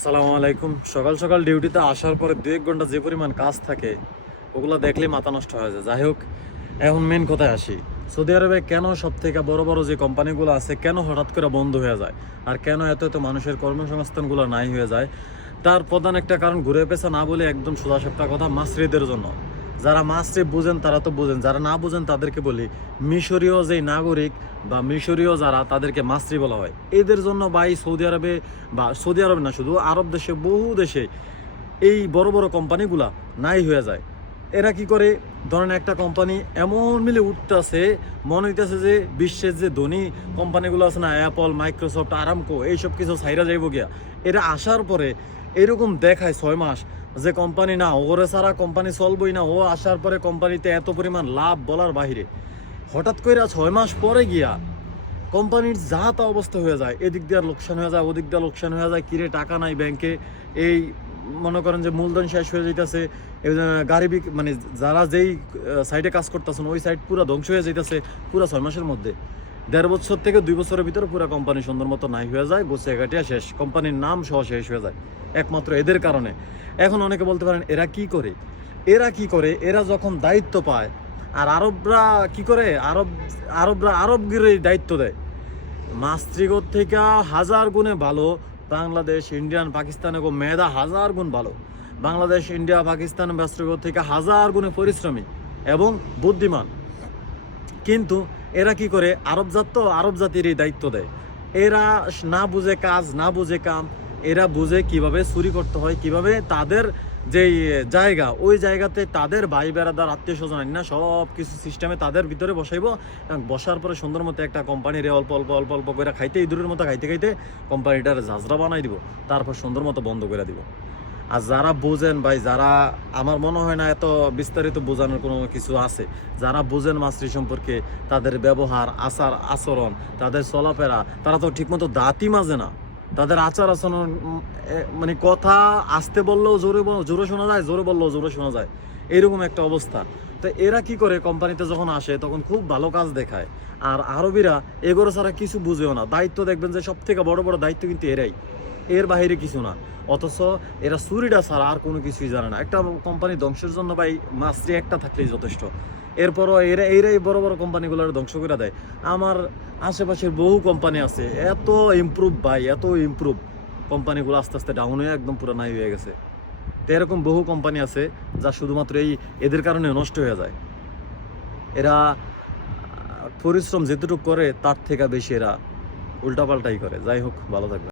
আসসালামু আলাইকুম। সকাল সকাল ডিউটিতে আসার পরে 2-1 ঘন্টা যে পরিমাণ কাজ থাকে ওগুলো দেখলেই মাথা নষ্ট হয়ে যায়। যাই হোক, এখন মেন কথায় আসি। সৌদি আরবে কেন সব থেকে বড় বড় যে কোম্পানিগুলো আছে কেন হঠাৎ করে বন্ধ হয়ে যায়, আর কেন এত এত মানুষের কর্মসংস্থানগুলো নাই হয়ে যায়, তার প্রধান একটা কারণ ঘুরে পেঁচা না বলে একদম সোজা সাপটা কথা, মাছরিদের জন্য। যারা মাছরে বুঝেন তারা তো বুঝেন, যারা না বুঝেন তাদেরকে বলি মিশরীয় যে নাগরিক বা মিশরীয় যারা তাদেরকে মাছরি বলা হয়। এদের জন্য ভাই সৌদি আরবে, বা সৌদি আরবে না শুধু আরব দেশে, বহু দেশে এই বড় বড় কোম্পানিগুলা নাই হয়ে যায়। এরা কি করে, ধরেন একটা কোম্পানি এমন মিলে উঠতেছে, মনে হইতেছে যে বিশ্বের যে ধনী কোম্পানিগুলো আছে না, অ্যাপল, মাইক্রোসফট, আরামকো, এইসব কিছু ছাইরা যাইব গিয়া। এরা আসার পরে এরকম দেখায় 6 মাস যে কোম্পানি না, ওরে ছাড়া কোম্পানি চলবই না, ও আসার পরে কোম্পানিতে এত পরিমাণ লাভ বলার বাহিরে। হঠাৎ করে 6 মাস পরে গিয়া কোম্পানির যা তা অবস্থা হয়ে যায়, এদিক দিয়ে লোকসান হয়ে যায়, ওদিক দিয়ে লোকসান হয়ে যায়, কিরে টাকা নাই ব্যাংকে, এই মনে করেন যে মূলধন শেষ হয়ে যাইতেছে, গাড়ি মানে যারা যেই সাইডে কাজ করতেছেন ওই সাইড পুরো ধ্বংস হয়ে যাইতেছে পুরো 6 মাসের মধ্যে। 1.5 বছর থেকে 2 বছরের ভিতরে পুরো কোম্পানি সুন্দর মতো নাই হয়ে যায়, গোছে গাটিয়া শেষ, কোম্পানির নাম সহ শেষ হয়ে যায় একমাত্র এদের কারণে। এখন অনেকে বলতে পারেন এরা কি করে, এরা যখন দায়িত্ব পায়, আর আরবরা কি করে, আরবগিরি দায়িত্ব দেয়। মাস্ত্রিগত থেকে হাজার গুণে ভালো বাংলাদেশ, ইন্ডিয়ান, পাকিস্তানের মেধা হাজার গুণ ভালো। বাংলাদেশ, ইন্ডিয়া, পাকিস্তান মাস্ত্রিগত থেকে হাজার গুণে পরিশ্রমী এবং বুদ্ধিমান। কিন্তু এরা কি করে, আরব জাত তো আরব জাতিরই দায়িত্ব দেয়। এরা না বুঝে কাজ, না বুঝে কাম, এরা বুঝে কিভাবে চুরি করতে হয়, কিভাবে তাদের যেই জায়গা ওই জায়গাতে তাদের ভাই বেড়াদার আত্মীয় স্বজন না সব কিছু সিস্টেমে তাদের ভিতরে বসাইব, এবং বসার পরে সুন্দর মতো একটা কোম্পানির অল্প অল্প অল্প অল্প করে খাইতে, ইঁদুরের মতো খাইতে খাইতে কোম্পানিটার ঝাঁঝরা বানাই দিব, তারপর সুন্দর মতো বন্ধ করে দিব। আর যারা বোঝেন ভাই, যারা, আমার মনে হয় না এত বিস্তারিত বোঝানোর কোনো কিছু আছে, যারা বোঝেন মাছরি সম্পর্কে, তাদের ব্যবহার, আচার আচরণ, তাদের চলাফেরা, তারা তো ঠিকমতো দাঁতই মাজে না। তাদের আচার আচরণ, মানে কথা আসতে বললেও জোরে শোনা যায়, জোরে বললেও জোরে শোনা যায়, এরকম একটা অবস্থা। তো এরা কি করে, কোম্পানিতে যখন আসে তখন খুব ভালো কাজ দেখায়, আর আরবিরা এগোরো ছাড়া কিছু বুঝেও না। দায়িত্ব দেখবেন যে সব থেকে বড় বড় দায়িত্ব কিন্তু এরাই, এর বাহিরে কিছু না। অথচ এরা চুরিটা ছাড়া আর কোনো কিছুই জানে না। একটা কোম্পানি ধ্বংসের জন্য ভাই মাছরি একটা থাকলেই যথেষ্ট। এরপরও এরাই বড় বড় কোম্পানিগুলো ধ্বংস করে দেয়। আমার আশেপাশের বহু কোম্পানি আছে, এত ইমপ্রুভ ভাই, এত ইমপ্রুভ, কোম্পানিগুলো আস্তে আস্তে ডাউন হয়ে একদম পুরো নাই হয়ে গেছে। তো এরকম বহু কোম্পানি আছে যা শুধুমাত্র এদের কারণে নষ্ট হয়ে যায়। এরা পরিশ্রম যেটুকু করে তার থেকে বেশি এরা উল্টাপাল্টাই করে। যাই হোক, ভালো থাকবে।